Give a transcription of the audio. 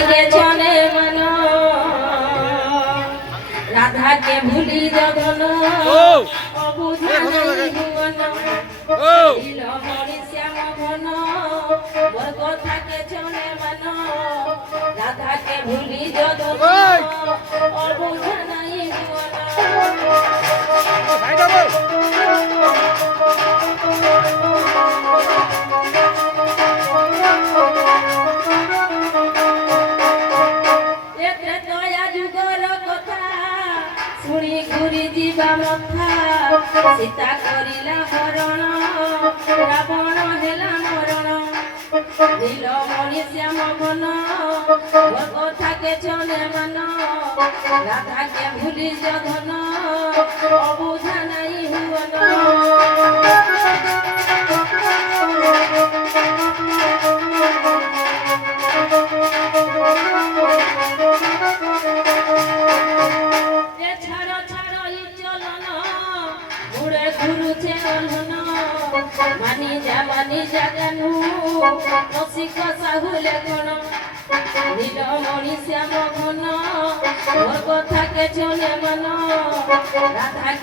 থাকে চলে মন রাধাকে ভুলি জগন অবুঝা নাই ভুবন নীল মণি শ্যাম ঘন মোর কথাকে চলে মন রাধাকে ভুলি জগন অবুঝা নাই ভুবন শুনি ঘুরি ଯିବା ମଥା ସୀତା କରିଲା ହରଣ ରାବଣ ହେଲା ମରଣ ନୀଳମଣି ଶ୍ୟାମ ଘନ ମୋ କଥାକେ ଚଲେ ମନ ରାଧାକେ ଭୁଲି ଜଘନ ଅବୁଝା ନାଇଁ ହୁଅନ মানি যা জানু রসিক সাহুলে কোন নীলমণি শ্যাম ঘন মোর কথাকে চলে মন রাধা